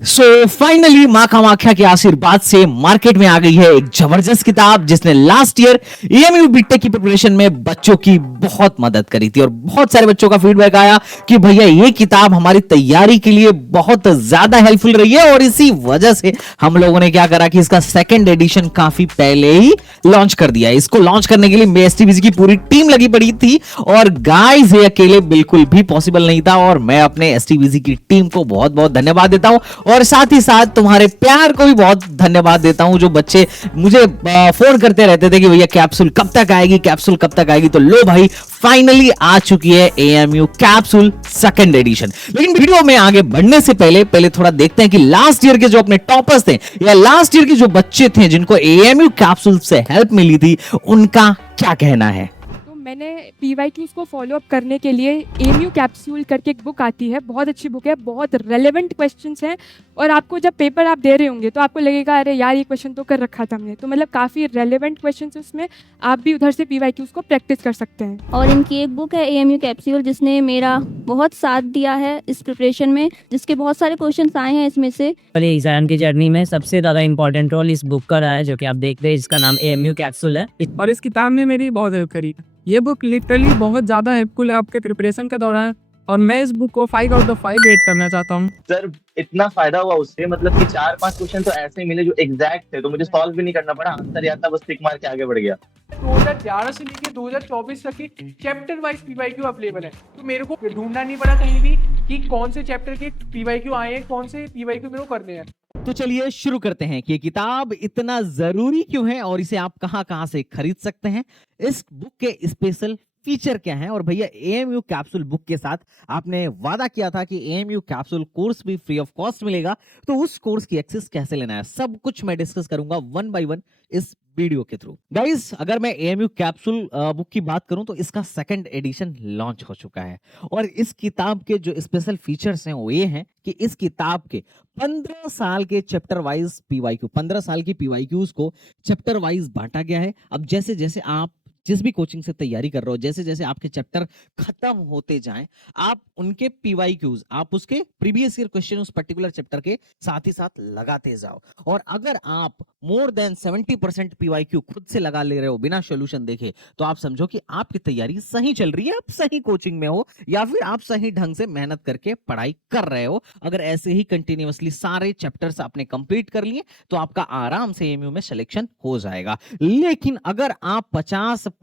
So finally माँ कामाख्या के आशीर्वाद से मार्केट में आ गई है एक जबरदस्त किताब जिसने लास्ट ईयर एएमयू बीटेक की प्रिपरेशन में बच्चों की बहुत मदद करी थी और बहुत सारे बच्चों का फीडबैक आया कि भैया ये किताब हमारी तैयारी के लिए बहुत ज्यादा हेल्पफुल रही है। और इसी वजह से हम लोगों ने क्या करा कि इसका सेकंड एडिशन काफी पहले ही लॉन्च कर दिया है। इसको लॉन्च करने के लिए एसटीबीसी की पूरी टीम लगी पड़ी थी और गाइस ये अकेले बिल्कुल भी पॉसिबल नहीं था और मैं अपने एसटीबीसी की टीम को बहुत बहुत धन्यवाद देता हूं और साथ ही साथ तुम्हारे प्यार को भी बहुत धन्यवाद देता हूं। जो बच्चे मुझे फोन करते रहते थे कि भैया कैप्सूल कब तक आएगी, कैप्सूल कब तक आएगी, तो लो भाई फाइनली आ चुकी है एएमयू कैप्सूल सेकंड एडिशन। लेकिन वीडियो में आगे बढ़ने से पहले पहले थोड़ा देखते हैं कि लास्ट ईयर के जो अपने टॉपर्स थे या लास्ट ईयर के जो बच्चे थे जिनको एएमयू कैप्सूल से हेल्प मिली थी उनका क्या कहना है। तो मैंने पीवाईक्यूज को फॉलो अप करने के लिए एएमयू कैप्सूल करके एक बुक आती है, बहुत अच्छी बुक है, बहुत रेलेवेंट क्वेश्चंस हैं और आपको जब पेपर आप दे रहे होंगे तो आपको लगेगा अरे यार ये क्वेश्चन तो कर रखा था हमने, तो मतलब काफ़ी रेलेवेंट क्वेश्चंस उसमें, आप भी उधर से पीवाईक्यूज को प्रैक्टिस कर सकते हैं। और इनकी एक बुक है एएमयू कैप्सूल जिसने मेरा बहुत साथ दिया है इस प्रिपरेशन में, जिसके बहुत सारे क्वेश्चंस आए हैं इसमें से। वाले एग्जाम की जर्नी में सबसे ज़्यादा इंपॉर्टेंट रोल इस बुक का रहा है जो कि आप देख रहे हैं, जिसका नाम एएमयू कैप्सूल है। और इस किताब ने मेरी बहुत हेल्प करी। ये बुक लिटरली बहुत ज़्यादा हेल्पफुल है आपके प्रिपरेशन के दौरान और मैं इस बुक को 5 आउट ऑफ 5 रेट करना चाहता हूँ। सर इतना फायदा हुआ उससे, मतलब कि 4-5 क्वेश्चन तो ऐसे मिले जो एग्जैक्ट थे, तो मुझे सॉल्व भी नहीं करना पड़ा, आंसर याद था, बस टिक मार के आगे बढ़ गया। 2011 से लेके 2024 तक की चैप्टर वाइज पीवाईक्यू अवेलेबल है, तो मेरे को ढूंढना नहीं पड़ा कहीं भी कि कौन से चैप्टर के पीवाईक्यू आए हैं, कौन से पीवाईक्यू मेरे को करने हैं। तो चलिए शुरू करते हैं कि ये किताब इतना जरूरी क्यों है और इसे आप कहां-कहां से खरीद सकते हैं, इस बुक के स्पेशल फीचर क्या है। और भैया एएमयू कैप्सूल बुक के साथ आपने वादा किया था कि एएमयू कैप्सूल कोर्स भी फ्री ऑफ कॉस्ट मिलेगा, तो उस कोर्स की एक्सेस कैसे लेना है सब कुछ मैं डिस्कस करूंगा वन बाय वन इस वीडियो के थ्रू। गाइस अगर मैं एएमयू कैप्सूल बुक की बात करूं तो इसका सेकंड एडिशन लॉन्च हो चुका है और इस किताब के जो स्पेशल फीचर्स हैं वो ये हैं कि इस किताब के 15 साल के चैप्टर वाइज पीवाईक्यू, 15 साल की पीवाईक्यूज को चैप्टर वाइज बांटा गया है। अब जैसे जैसे आप जिस भी कोचिंग से तैयारी कर रहे हो, जैसे जैसे आपके चैप्टर खत्म होते जाएं, आप उनके पीवाईक्यूज, आप उसके प्रीवियस ईयर क्वेश्चन उस पर्टिकुलर चैप्टर के साथ ही साथ लगाते जाओ। और अगर आप मोर देन 70% पीवाईक्यू खुद से लगा ले रहे हो बिना सॉल्यूशन देखे, तो आप समझो कि आपकी तैयारी सही चल रही है, आप सही कोचिंग में हो या फिर आप सही ढंग से मेहनत करके पढ़ाई कर रहे हो। अगर ऐसे ही कंटिन्यूअसली सारे चैप्टर्स आपने कंप्लीट कर लिए तो आपका आराम से एएमयू में सिलेक्शन हो जाएगा। लेकिन अगर आप 50%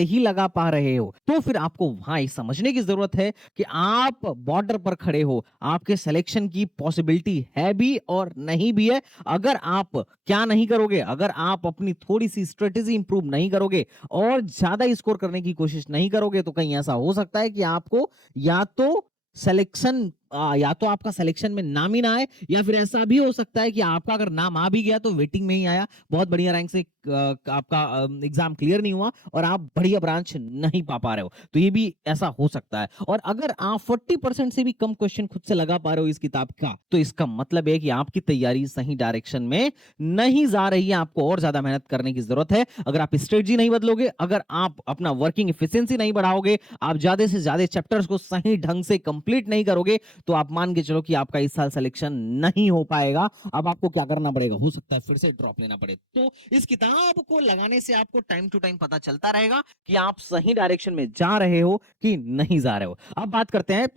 ही लगा पा रहे हो तो फिर आपको वहां समझने की जरूरत है कि आप बॉर्डर पर खड़े हो, आपके सिलेक्शन की पॉसिबिलिटी है भी और नहीं भी है। अगर आप क्या नहीं करोगे, अगर आप अपनी थोड़ी सी स्ट्रेटेजी इंप्रूव नहीं करोगे और ज्यादा स्कोर करने की कोशिश नहीं करोगे तो कहीं ऐसा हो सकता है कि आपको या तो सिलेक्शन या तो आपका सिलेक्शन में नाम ही ना आए या फिर ऐसा भी हो सकता है कि आपका अगर नाम आ भी गया तो वेटिंग में ही आया, बहुत बढ़िया रैंक से आपका एग्जाम क्लियर नहीं हुआ और आप बढ़िया ब्रांच नहीं पा रहे हो, तो ये भी ऐसा हो सकता है। और अगर आप 40% से भी कम क्वेश्चन खुद से लगा पा रहे हो इस किताब का, तो इसका मतलब है कि आपकी तैयारी सही डायरेक्शन में नहीं जा रही है, आपको और ज्यादा मेहनत करने की जरूरत है। अगर आप स्ट्रेटजी नहीं बदलोगे, अगर आप अपना वर्किंग एफिशिएंसी नहीं बढ़ाओगे, आप ज्यादा से ज्यादा चैप्टर्स को सही ढंग से कंप्लीट नहीं करोगे, तो आप मान के चलो कि आपका इस साल सिलेक्शन नहीं हो पाएगा। अब आपको क्या करना पड़ेगा, हो सकता है फिर से ड्रॉप लेना पड़े। तो इस किताब को लगाने से आपको टाइम टू टाइम पता चलता रहेगा कि आप सही डायरेक्शन में जा रहे हो कि नहीं जा रहे हो। अब बात करते हैं,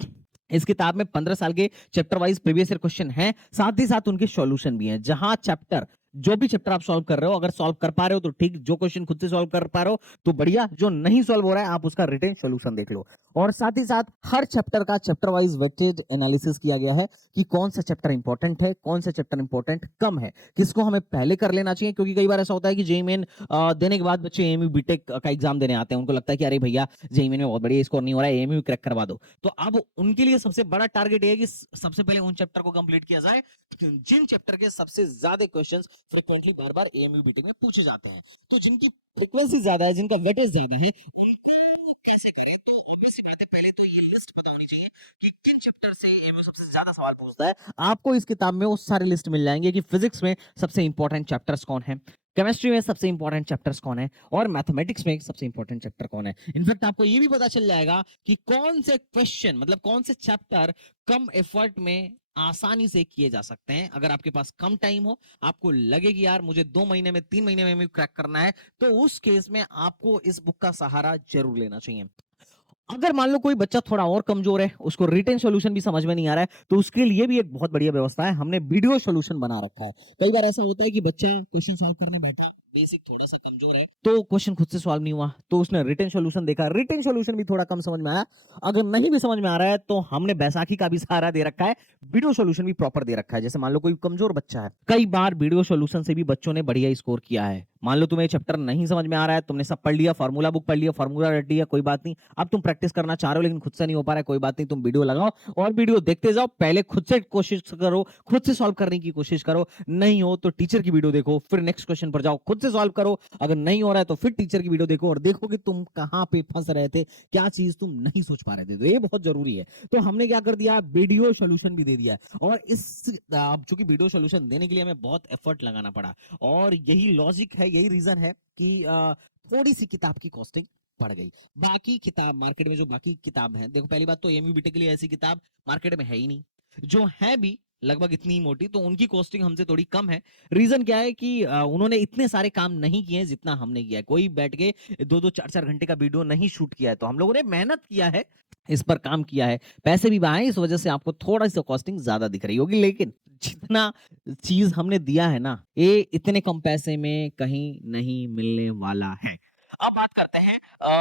इस किताब में 15 साल के chapter wise previous year question हैं, साथ ही साथ उनके सॉल्यूशन भी हैं। जहां चैप्टर जो भी चैप्टर आप सॉल्व कर रहे हो, अगर सॉल्व कर पा रहे हो तो ठीक, जो क्वेश्चन खुद से सॉल्व कर पा रहे हो तो बढ़िया, जो नहीं सॉल्व हो रहा है आप उसका रिटन सॉल्यूशन देख लो। और साथ ही साथ हर चैप्टर का चैप्टर वाइज वेटेड एनालिसिस किया गया है कि कौन सा चैप्टर इंपॉर्टेंट है, कौन सा चैप्टर इंपॉर्टेंट कम है, किसको हमें पहले कर लेना चाहिए। क्योंकि कई बार ऐसा होता है कि जेईई मेन देने के बाद बच्चे एएमयू बीटेक का एग्जाम देने आते हैं, उनको लगता है कि अरे भैया जेईई मेन में बहुत बढ़िया स्कोर नहीं हो रहा है, एएमयू क्रैक करवा दो। तो अब उनके लिए सबसे बड़ा टारगेट है कि सबसे पहले उन चैप्टर को कंप्लीट किया जाए जिन चैप्टर के सबसे ज्यादा क्वेश्चंस फ्रीक्वेंटली बार बार एएमयू बीटेक में पूछे जाते हैं। तो जिनकी फ्रीक्वेंसी ज्यादा है, जिनका वेटेज ज्यादा है, उनको कैसे करें। तो ऑब्वियस सी बात है, पहले तो ये लिस्ट पता होनी चाहिए कि किन चैप्टर से एएमयू सबसे ज्यादा सवाल पूछता है। आपको इस किताब में वो सारे लिस्ट मिल जाएंगे कि फिजिक्स में सबसे इंपॉर्टेंट चैप्टर्स कौन है, केमिस्ट्री में सबसे इंपॉर्टेंट चैप्टर्स कौन है और मैथमेटिक्स में सबसे इंपॉर्टेंट चैप्टर कौन है। इनफैक्ट आपको ये भी पता चल जाएगा कि कौन से क्वेश्चन, मतलब कौन से चैप्टर कम एफर्ट में आसानी से किए जा सकते हैं। अगर आपके पास कम टाइम हो, आपको लगे कि यार मुझे 2 महीने में 3 महीने में क्रैक करना है, तो उस केस में आपको इस बुक का सहारा जरूर लेना चाहिए। अगर मान लो कोई बच्चा थोड़ा और कमजोर है, उसको रिटन सॉल्यूशन भी समझ में नहीं आ रहा है, तो उसके लिए भी एक बहुत बढ़िया व्यवस्था है, हमने वीडियो सॉल्यूशन बना रखा है। कई बार ऐसा होता है कि बच्चा क्वेश्चन सॉल्व करने बैठा, बेसिक थोड़ा सा कमजोर है, तो क्वेश्चन खुद से सॉल्व नहीं हुआ, तो उसने रिटन सॉल्यूशन देखा, रिटन सॉल्यूशन भी थोड़ा कम समझ में आया, अगर नहीं भी समझ में आ रहा है तो हमने बैसाखी का भी सहारा दे रखा है, वीडियो सॉल्यूशन भी प्रॉपर दे रखा है। जैसे मान लो कोई कमजोर बच्चा है, कई बार वीडियो सॉल्यूशन से भी बच्चों ने बढ़िया स्कोर किया है। मान लो तुम्हें चैप्टर नहीं समझ में आ रहा है, तुमने सब पढ़ लिया, फार्मूला बुक पढ़ लिया, फार्मूला रट लिया, कोई बात नहीं, अब तुम प्रैक्टिस करना चाह रहे हो लेकिन खुद से नहीं हो पा रहा है, कोई बात नहीं, तुम वीडियो लगाओ और वीडियो देखते जाओ, पहले खुद से कोशिश करो, खुद से सॉल्व करने की कोशिश करो, नहीं हो तो टीचर की वीडियो देखो, फिर नेक्स्ट क्वेश्चन पर जाओ, खुद से सॉल्व करो, अगर नहीं हो रहा है तो फिर टीचर की वीडियो देखो और देखो कि तुम कहां पे फंस रहे थे, क्या चीज तुम नहीं सोच पा रहे थे। तो ये बहुत जरूरी है। तो हमने क्या कर दिया, वीडियो सॉल्यूशन भी दे दिया है, और इस चूंकि वीडियो सॉल्यूशन देने के लिए हमें बहुत एफर्ट लगाना पड़ा, और यही लॉजिक है, यही रीजन है कि थोड़ी सी किताब की कॉस्टिंग बढ़ गई। बाकी किताब मार्केट में जो बाकी किताब है, देखो पहली बात तो एमयू बीटेक के लिए ऐसी किताब मार्केट में है ही नहीं, जो है भी लगभग इतनी ही मोटी, तो उनकी कॉस्टिंग हमसे थोड़ी कम है। रीजन क्या है कि उन्होंने इतने सारे काम नहीं किए जितना हमने किया है। कोई बैठ के 2-2 4-4 घंटे का वीडियो नहीं शूट किया है, तो हम लोगों ने मेहनत किया है, इस पर काम किया है, पैसे भी बढ़ाए, इस वजह से आपको थोड़ा सा कॉस्टिंग ज्यादा दिख रही होगी, लेकिन जितना चीज हमने दिया है ना, ये इतने कम पैसे में कहीं नहीं मिलने वाला है। अब बात करते हैं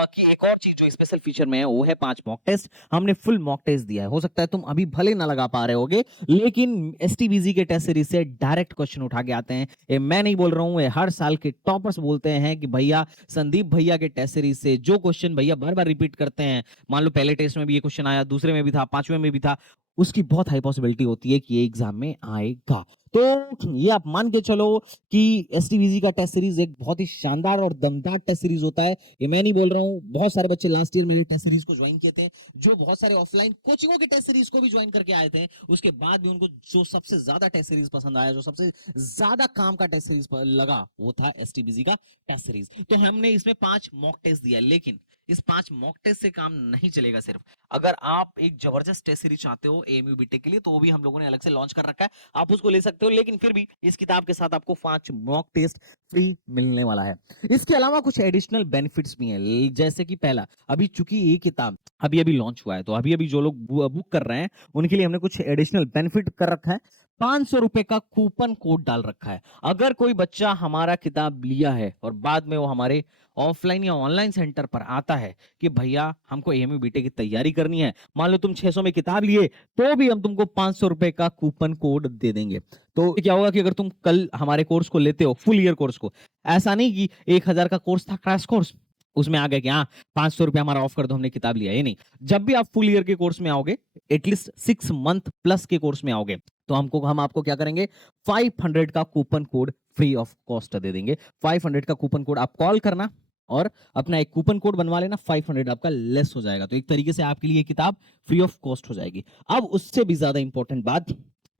कि एक और चीज जो स्पेशल फीचर में है, वो है 5 मॉक टेस्ट। हमने फुल मॉक टेस्ट दिया है। हो सकता है तुम अभी भले ना लगा पा रहे होगे, लेकिन एसटीबीजी के टेस्ट सीरीज से डायरेक्ट क्वेश्चन उठा के आते हैं। ये मैं नहीं बोल रहा हूँ, ये हर साल के टॉपर्स बोलते हैं कि भैया संदीप भैया के टेस्ट सीरीज से जो क्वेश्चन भैया बार बार रिपीट करते हैं, मान लो पहले टेस्ट में भी ये क्वेश्चन आया, दूसरे में भी था, 5वें में भी था, उसकी बहुत हाई पॉसिबिलिटी होती है कि ये एग्जाम में आएगा। तो ये आप मान के चलो कि एसटीबीजी का टेस्ट सीरीज एक बहुत ही शानदार और दमदार टेस्ट सीरीज होता है। ये मैं नहीं बोल रहा हूँ, बहुत सारे बच्चे लास्ट ईयर मेरे टेस्ट सीरीज को ज्वाइन किए थे, जो बहुत सारे ऑफलाइन कोचिंगों के टेस्ट सीरीज को भी ज्वाइन करके आए थे, उसके बाद भी उनको जो सबसे ज्यादा टेस्ट सीरीज पसंद आया, जो सबसे ज्यादा काम का टेस्ट सीरीज लगा, वो था एसटीबीजी का टेस्ट सीरीज। तो हमने इसमें 5 मॉक टेस्ट दिया, लेकिन इस 5 मॉक टेस्ट से काम नहीं चलेगा। सिर्फ अगर आप एक जबरदस्त टेस्ट सीरीज चाहते हो एएमयू बीटेक के लिए, तो वो भी हम लोगों ने अलग से लॉन्च कर रखा है, आप उसको ले सकते हो, लेकिन फिर भी इस किताब के साथ आपको 5 मॉक टेस्ट फ्री मिलने वाला है। इसके अलावा कुछ एडिशनल बेनिफिट्स भी हैं, जैसे कि पहला, अभी चूंकि ये किताब अभी लॉन्च हुआ है, तो अभी जो लोग बुक कर रहे हैं उनके लिए हमने कुछ एडिशनल बेनिफिट कर रखा है। 500 रुपए का कूपन कोड डाल रखा है। अगर कोई बच्चा हमारा किताब लिया है और बाद में वो हमारे ऑफलाइन या ऑनलाइन सेंटर पर आता है कि भैया हमको एएमयू बीटेक की तैयारी करनी है, मान लो तुम 600 में किताब लिए, तो भी हम तुमको 500 रुपए का कूपन कोड दे देंगे। तो क्या होगा कि अगर तुम कल हमारे कोर्स को लेते हो, फुल ईयर कोर्स को, ऐसा नहीं कि 1000 का कोर्स था क्रैश कोर्स, उसमें आ गए कि हाँ 500 रुपए हमारा ऑफ कर दो, हमने किताब लिया, ये नहीं। जब भी आप फुल ईयर के कोर्स में आओगे, एटलीस्ट 6 मंथ प्लस के कोर्स में आओगे, तो हम आपको क्या करेंगे, 500 का coupon code free of cost दे देंगे। 500 का कूपन कोड आप कॉल करना और अपना एक कूपन कोड बनवा लेना, 500 आपका लेस हो जाएगा। तो एक तरीके से आपके लिए किताब फ्री ऑफ कॉस्ट हो जाएगी। अब उससे भी ज्यादा इंपॉर्टेंट बात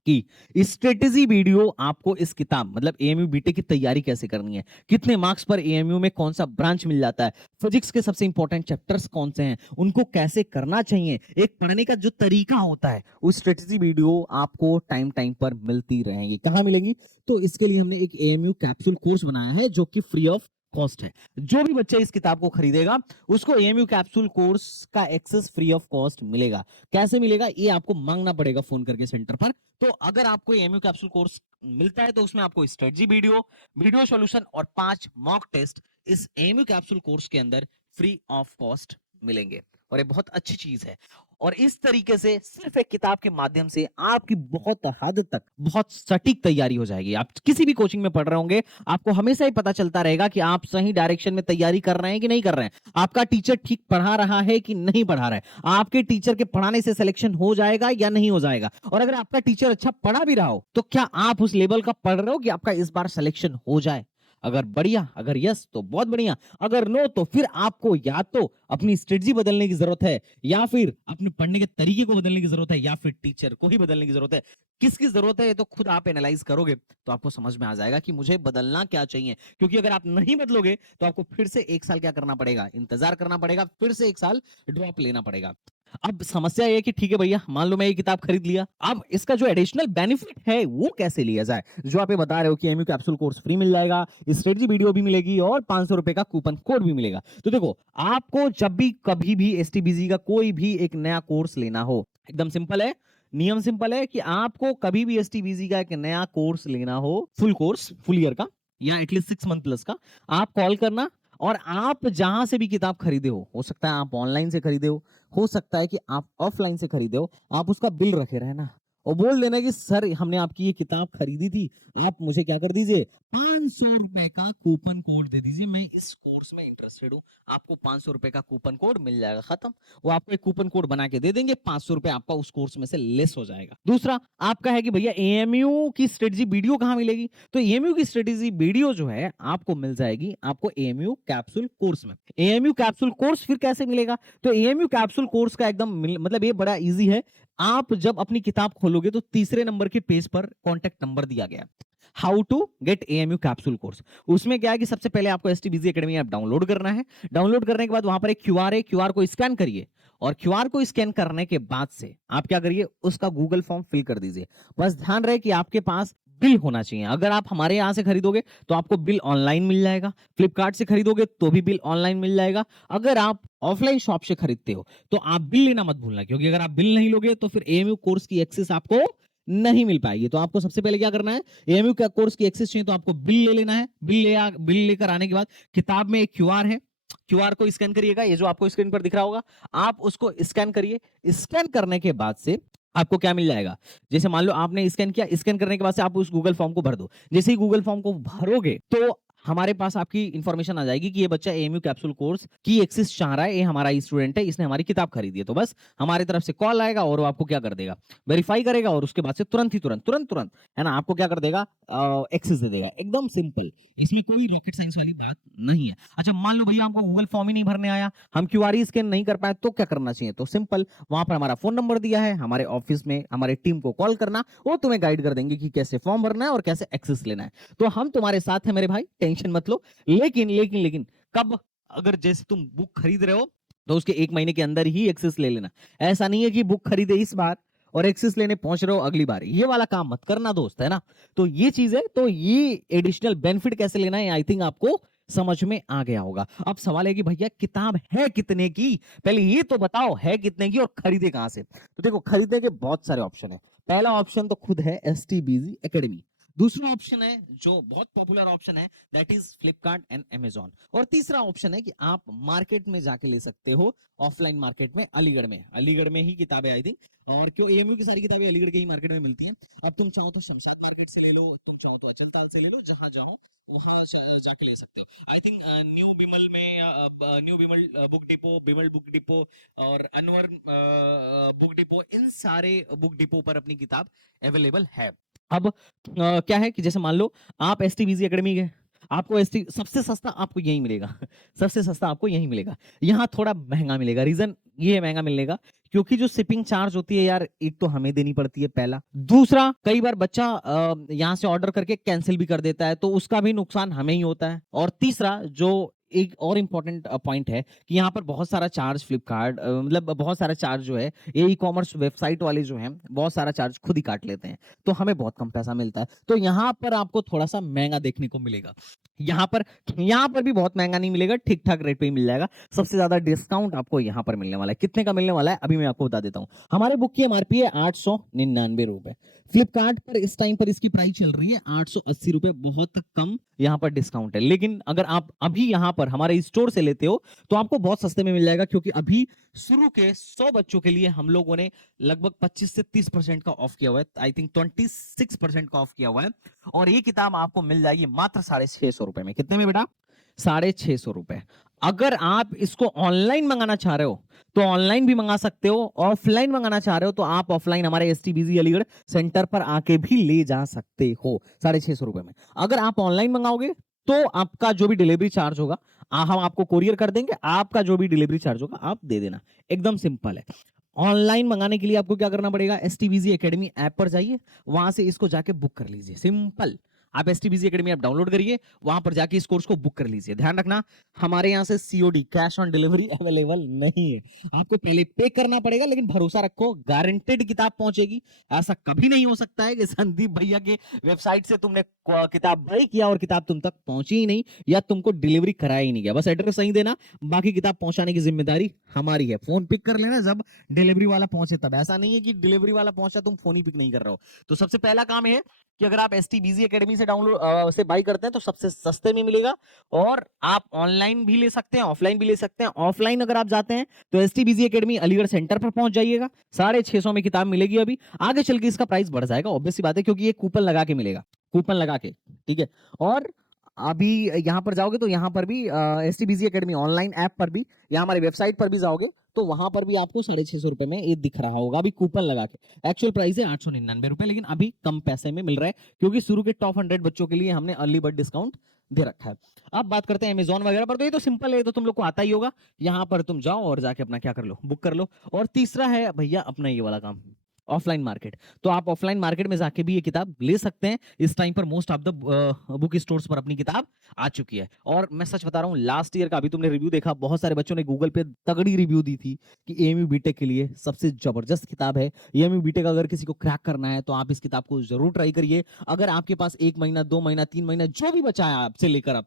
कि स्ट्रेटेजी वीडियो आपको इस किताब मतलब एएमयू बीटेक की तैयारी कैसे करनी है, कितने मार्क्स पर एएमयू में कौन सा ब्रांच मिल जाता है, फिजिक्स के सबसे इंपॉर्टेंट चैप्टर्स कौन से हैं, उनको कैसे करना चाहिए, एक पढ़ने का जो तरीका होता है, उस स्ट्रेटेजी वीडियो आपको टाइम पर मिलती रहेंगी। कहां मिलेंगी? तो इसके लिए हमने एक एएमयू कैप्सूल कोर्स बनाया है जो कि फ्री ऑफ कॉस्ट है। जो भी बच्चा इस किताब को खरीदेगा उसको एएमयू कैप्सूल कोर्स का एक्सेस फ्री ऑफ कॉस्ट मिलेगा। कैसे मिलेगा? ये आपको मांगना पड़ेगा फोन करके सेंटर पर। तो अगर आपको एएमयू कैप्सूल कोर्स मिलता है तो उसमें आपको स्ट्रेटजी वीडियो सॉल्यूशन और 5 मॉक टेस्ट इस एएमयू कैप्सूल कोर्स के अंदर फ्री ऑफ कॉस्ट मिलेंगे, और ये बहुत अच्छी चीज है। और इस तरीके से सिर्फ एक किताब के माध्यम से आपकी बहुत हद तक बहुत सटीक तैयारी हो जाएगी। आप किसी भी कोचिंग में पढ़ रहे होंगे, आपको हमेशा ही पता चलता रहेगा कि आप सही डायरेक्शन में तैयारी कर रहे हैं कि नहीं कर रहे हैं, आपका टीचर ठीक पढ़ा रहा है कि नहीं पढ़ा रहा है, आपके टीचर के पढ़ाने से सिलेक्शन हो जाएगा या नहीं हो जाएगा। और अगर आपका टीचर अच्छा पढ़ा भी रहा हो तो क्या आप उस लेवल का पढ़ रहे हो कि आपका इस बार सिलेक्शन हो जाए? अगर बढ़िया, अगर यस तो बहुत बढ़िया, अगर नो तो फिर आपको या तो अपनी स्ट्रेटजी बदलने की जरूरत है, या फिर अपने पढ़ने के तरीके को बदलने की जरूरत है, या फिर टीचर को ही बदलने की जरूरत है। किसकी जरूरत है ये तो खुद आप एनालाइज करोगे तो आपको समझ में आ जाएगा कि मुझे बदलना क्या चाहिए। क्योंकि अगर आप नहीं बदलोगे तो आपको फिर से 1 साल क्या करना पड़ेगा, इंतजार करना पड़ेगा, फिर से 1 साल ड्रॉप लेना पड़ेगा। अब समस्या ये है कि ठीक है भैया, मान लो मैं ये किताब खरीद लिया, अब इसका जो एडिशनल बेनिफिट है वो कैसे लिया जाए? जो आप ये बता रहे हो कि एमयू कैप्सूल कोर्स फ्री मिल जाएगा, स्ट्रेटजी वीडियो भी मिलेगी और 500 रुपए का कूपन कोड भी मिलेगा। तो देखो, आपको जब भी कभी भी एसटीबीजी का कोई भी एक नया कोर्स लेना हो, एकदम सिंपल है, नियम सिंपल है कि आपको कभी भी एसटीबीजी का एक नया कोर्स लेना हो, फुल कोर्स, फुल ईयर का या एटलीस्ट 6 मंथ प्लस का, आप कॉल करना और आप जहां से भी किताब खरीदे हो सकता है आप ऑनलाइन से खरीदे हो सकता है कि आप ऑफलाइन से खरीदे हो, आप उसका बिल रखे रहना और बोल देना कि सर हमने आपकी ये किताब खरीदी थी, आप मुझे क्या कर दीजिए, 500 रुपए का कूपन कोड दे दीजिए, मैं इस कोर्स में इंटरेस्टेड हूँ, आपको 500 रुपए का कूपन कोड मिल जाएगा, खत्म। वो आपको एक कूपन कोड बना के दे देंगे, 500 रुपए आपका उस कोर्स में से लेस हो जाएगा। दूसरा आपका है कि भैया एएमयू की स्ट्रेटजी वीडियो कहाँ मिलेगी? तो एएमयू की स्ट्रेटजी वीडियो जो है आपको मिल जाएगी आपको एएमयू कैप्सूल कोर्स में। एएमयू कैप्सूल कोर्स फिर कैसे मिलेगा? तो एएमयू कैप्सूल कोर्स का एकदम मतलब ये बड़ा इजी है। आप जब अपनी किताब खोलोगे तो तीसरे नंबर के पेज पर कॉन्टेक्ट नंबर दिया गया है, how to get AMU capsule course. उसमें क्या है कि सबसे पहले आपको एसटीबीजी एकेडमी ऐप डाउनलोड करना है। डाउनलोड करने के बाद वहां पर एक क्यूआर है, क्यूआर को स्कैन करिए और क्यूआर को स्कैन करने के बाद से आप क्या करिए, उसका गूगल फॉर्म फिल कर दीजिए। बस ध्यान रहे कि आपके पास बिल होना चाहिए। अगर आप हमारे यहाँ से खरीदोगे तो आपको बिल ऑनलाइन मिल जाएगा, फ्लिपकार्ट से खरीदोगे तो भी बिल ऑनलाइन मिल जाएगा। अगर आप ऑफलाइन शॉप से खरीदते हो तो आप बिल लेना मत भूलना, क्योंकि अगर आप बिल नहीं लोगे तो फिर एएमयू कोर्स की एक्सेस आपको नहीं मिल पाएगी। तो आपको सबसे पहले क्या करना है, एएमयू का कोर्स की एक्सेस चाहिए तो आपको बिल ले लेना है। बिल लेकर आने के बाद किताब में एक क्यूआर है, क्यूआर को स्कैन करिएगा, ये जो आपको स्क्रीन पर दिख रहा होगा, आप उसको स्कैन करिए। स्कैन करने के बाद से आपको क्या मिल जाएगा, जैसे मान लो आपने स्कैन किया, स्कैन करने के बाद से आप उस गूगल फॉर्म को भर दो। जैसे ही गूगल फॉर्म को भरोगे तो हमारे पास आपकी इंफॉर्मेशन आ जाएगी कि ये बच्चा एएमयू कैप्सूल कोर्स की एक्सेस चाह रहा है, ये हमारा स्टूडेंट है, इसने हमारी किताब खरीदी है। तो बस हमारी तरफ से कॉल आएगा और वो आपको क्या कर देगा, वेरीफाई करेगा और उसके बाद से तुरंत है ना, आपको क्या कर देगा, एक्सेस दे देगा। एकदम सिंपल, इसमें कोई रॉकेट साइंस वाली बात नहीं है। अच्छा, मान लो भैया हमको गूगल फॉर्म ही नहीं भरने आया, हम क्यूआर स्कैन नहीं कर पाए, तो क्या करना चाहिए? तो सिंपल, वहां पर हमारा फोन नंबर दिया है, हमारे ऑफिस में हमारे टीम को कॉल करना, वो तुम्हें गाइड कर देंगे कि कैसे फॉर्म भरना है और कैसे एक्सेस लेना है। तो हम तुम्हारे साथ हैं मेरे भाई, टेंशन मत लो। लेकिन कब, अगर जैसे तुम बुक खरीद रहे हो तो उसके 1 महीने के अंदर ही एक्सेस ले लेना। ऐसा नहीं है कि बुक खरीदे इस बार और एक्सेस लेने पहुंच रहे हो अगली बार, ये वाला काम मत करना दोस्त, है ना। तो ये चीज है, तो ये एडिशनल बेनिफिट कैसे लेना है आई थिंक आपको समझ में आ गया होगा। अब सवाल है कि भैया किताब है कितने की, पहले ये तो बताओ है कितने की और खरीदे कहां से। तो देखो, खरीदने के बहुत सारे ऑप्शन है। पहला ऑप्शन तो खुद है एसटीबीजी एकेडमी, दूसरा ऑप्शन है जो बहुत पॉपुलर ऑप्शन है, that is Flipkart and Amazon, और तीसरा ऑप्शन है कि आप मार्केट में जाके ले सकते हो, ऑफलाइन मार्केट में, अलीगढ़ में ही किताबें आई थी। और क्यों, एएमयू की सारी किताबें अलीगढ़ के ही मार्केट में मिलती हैं। अब तुम चाहो तो शमशाद मार्केट से ले लो, तुम चाहो तो अचल ताल से ले लो, जहां जाओ वहां जाके ले सकते हो। आई थिंक न्यू बिमल में, new Bimal book depot, Bimal book depot और अनवर बुक डिपो, इन सारे बुक डिपो पर अपनी किताब अवेलेबल है। अब क्या है कि जैसे मान लो आप एसटीबीजी एकेडमी गए, आपको सबसे सस्ता आपको यही मिलेगा सबसे सस्ता आपको यही मिलेगा। यहाँ थोड़ा महंगा मिलेगा, रीजन ये है महंगा मिलने का क्योंकि जो शिपिंग चार्ज होती है यार, एक तो हमें देनी पड़ती है पहला, दूसरा कई बार बच्चा यहाँ से ऑर्डर करके कैंसिल भी कर देता है तो उसका भी नुकसान हमें ही होता है, और तीसरा जो एक और इम्पोर्टेंट पॉइंट है कि यहाँ पर बहुत सारा चार्ज फ्लिपकार्ट, मतलब बहुत सारा चार्ज जो है ये ई कॉमर्स वेबसाइट वाले जो हैं बहुत सारा चार्ज खुद ही काट लेते हैं, तो हमें बहुत कम पैसा मिलता है। तो यहाँ पर आपको थोड़ा सा महंगा देखने को मिलेगा। यहाँ पर भी बहुत महंगा नहीं मिलेगा, ठीक ठाक रेट पे ही मिल जाएगा। सबसे ज्यादा डिस्काउंट आपको यहाँ पर मिलने वाला है। कितने का मिलने वाला है अभी मैं आपको बता देता हूँ। हमारे बुक की एमआरपी है 899 रुपए, फ्लिपकार्ट पर इस टाइम पर इसकी प्राइस चल रही है 880 रुपए, बहुत कम यहाँ पर डिस्काउंट है। लेकिन अगर आप अभी यहाँ पर हमारे स्टोर से लेते हो तो आपको बहुत सस्ते में मिल जाएगा, क्योंकि अभी शुरू के 100 बच्चों के लिए हम लोगों ने लगभग 25 से 30% का ऑफ किया हुआ है, आई थिंक 26% का ऑफ किया हुआ है, और ये किताब आपको मिल जाएगी मात्र 650 रुपए में। कितने में बेटा? 650 रुपए। अगर आप इसको ऑनलाइन मंगाना चाह रहे हो तो ऑनलाइन भी मंगा सकते हो, ऑफलाइन मंगाना चाह रहे हो तो आप ऑफलाइन हमारे एसटीबीजी अलीगढ़ सेंटर पर आके भी ले जा सकते हो 650 रुपए में। अगर आप ऑनलाइन मंगाओगे तो आपका जो भी डिलीवरी चार्ज होगा हम आपको कोरियर कर देंगे, आपका जो भी डिलीवरी चार्ज होगा आप दे देना, एकदम सिंपल है। ऑनलाइन मंगाने के लिए आपको क्या करना पड़ेगा, एसटीबीजी एकेडमी ऐप पर जाइए, वहां से इसको जाके बुक कर लीजिए, सिंपल। आप STBZ एकेडमी ऐप डाउनलोड करिए, वहां पर जाके इस कोर्स को बुक कर लीजिए। ध्यान रखना, हमारे यहाँ से COD cash on delivery available नहीं है, आपको पहले पे करना पड़ेगा, लेकिन भरोसा रखो गारंटेड किताब पहुंचेगी। ऐसा कभी नहीं हो सकता है कि संदीप भैया के वेबसाइट से तुमने किताब बाई किया और किताब तुम तक पहुंची ही नहीं या तुमको डिलीवरी कराया ही नहीं गया। बस एड्रेस सही देना, बाकी किताब पहुंचाने की जिम्मेदारी हमारी है। फोन पिक कर लेना जब डिलीवरी वाला पहुंचे तब, ऐसा नहीं है कि डिलीवरी वाला पहुंचा तुम फोन ही पिक नहीं कर रहे हो। तो सबसे पहला काम है कि अगर आप STBZ एकेडमी से डाउनलोड से बाई करते हैं तो सबसे सस्ते में मिलेगा, और आप ऑनलाइन भी ले सकते हैं, ऑफलाइन भी ले सकते हैं। ऑफलाइन अगर आप जाते हैं तो STBZ एकेडमी अलीगढ़ सेंटर पर पहुंच जाइएगा, 650 में किताब मिलेगी। अभी आगे चल के इसका प्राइस बढ़ जाएगा, ऑब्वियस सी बात है, क्योंकि ये कूपन लगा के मिलेगा, कूपन लगा के, ठीक है। और अभी यहाँ पर जाओगे तो यहाँ पर भी STBZ एकेडमी ऑनलाइन ऐप पर भी या हमारी वेबसाइट पर भी जाओगे तो वहां पर भी आपको 650 रुपए में ये दिख रहा होगा, अभी कूपन लगा के। एक्चुअल प्राइस है 899 रुपए, लेकिन अभी कम पैसे में मिल रहा है क्योंकि शुरू के टॉप 100 बच्चों के लिए हमने अर्ली बर्ड डिस्काउंट दे रखा है। अब बात करते हैं अमेजॉन वगैरह पर, तो ये तो सिंपल है, तो तुम लोग को आता ही होगा। यहाँ पर तुम जाओ और जाके अपना क्या कर लो, बुक कर लो। और तीसरा है भैया अपना ये वाला काम, ऑफलाइन मार्केट। तो आप ऑफलाइन मार्केट में जाके भी ये किताब ले सकते हैं। इस टाइम पर most of the book stores पर अपनी किताब आ चुकी है। और मैं सच बता रहा हूँ, लास्ट ईयर का अभी तुमने रिव्यू देखा, बहुत सारे बच्चों ने गूगल पे तगड़ी रिव्यू दी थी कि AMU बीटेक के लिए सबसे जबरदस्त किताब है। AMU बीटेक अगर किसी को क्रैक करना है तो आप इस किताब को जरूर ट्राई करिए। अगर आपके पास 1 महीना, 2 महीना, 3 महीना जो भी बचा है आपसे लेकर आप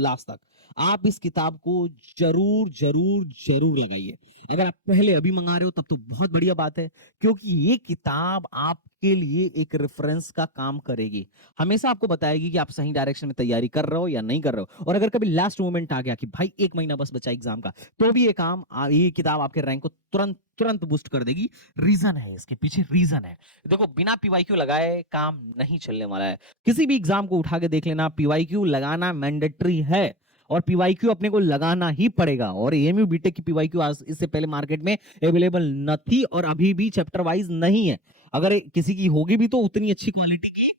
लास्ट तक, आप इस किताब को जरूर जरूर जरूर लगाइए। अगर आप पहले अभी मंगा रहे हो तब तो बहुत बढ़िया बात है, क्योंकि ये किताब आपके लिए एक रेफरेंस का काम करेगी। हमेशा आपको बताएगी कि आप सही डायरेक्शन में तैयारी कर रहे हो या नहीं कर रहे हो। और अगर कभी लास्ट मोमेंट आ गया कि भाई 1 महीना बस बचा एग्जाम का, तो भी ये किताब आपके रैंक को तुरंत तुरंत बूस्ट कर देगी। रीजन है इसके पीछे, रीजन है। देखो, बिना PYQ लगाए काम नहीं चलने वाला है। किसी भी एग्जाम को उठा के देख लेना, PYQ लगाना मैंडेटरी है और PYQ अपने को लगाना ही पड़ेगा। और AMU बीटेक की PYQ आज इससे पहले मार्केट में अवेलेबल न थी और अभी भी चैप्टर वाइज नहीं है। अगर किसी की होगी भी तो उतनी अच्छी क्वालिटी की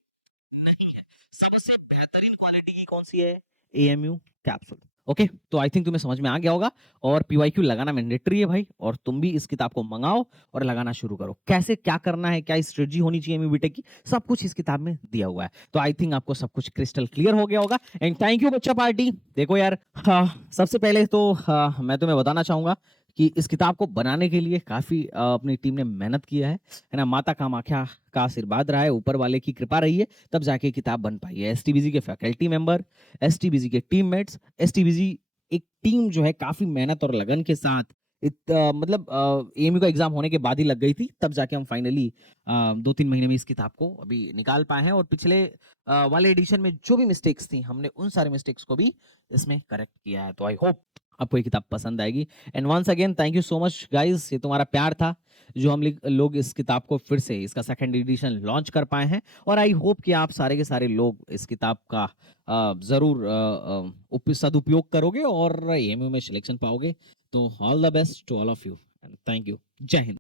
नहीं है। सबसे बेहतरीन क्वालिटी की कौन सी है? AMU capsule. ओके, तो आई थिंक तुम्हें समझ में आ गया होगा। और PYQ लगाना मैंडेटरी है भाई, और तुम भी इस किताब को मंगाओ और लगाना शुरू करो। कैसे क्या करना है, क्या स्ट्रेटजी होनी चाहिए AMU बीटेक की, सब कुछ इस किताब में दिया हुआ है। तो आई थिंक आपको सब कुछ क्रिस्टल क्लियर हो गया होगा। एंड थैंक यू बच्चा पार्टी। देखो यार, सबसे पहले तो मैं तुम्हें बताना चाहूंगा कि इस किताब को बनाने के लिए काफी अपनी टीम ने मेहनत किया है ना। माता कामाख्या का आशीर्वाद रहा है, ऊपर वाले की कृपा रही है, तब जाके किताब बन पाई है। STBZ के फैकल्टी मेंबर, STBZ के टीममेट्स, STBZ एक टीम जो है काफी मेहनत और लगन के साथ मतलब AMU का एग्जाम होने के बाद ही लग गई थी, तब जाके हम फाइनली 2-3 महीने में इस किताब को अभी निकाल पाए हैं। और पिछले वाले एडिशन में जो भी मिस्टेक्स थी, हमने उन सारे मिस्टेक्स को भी इसमें करेक्ट किया है। तो आई होप आपको ये किताब पसंद आएगी। And once again thank you so much guys, ये तुम्हारा प्यार था जो हम लोग इस किताब को फिर से इसका 2nd एडिशन लॉन्च कर पाए हैं। और आई होप कि आप सारे के सारे लोग इस किताब का जरूर सदुपयोग करोगे और AMU में सिलेक्शन पाओगे। तो all the best to all of you and thank you. जय हिंद।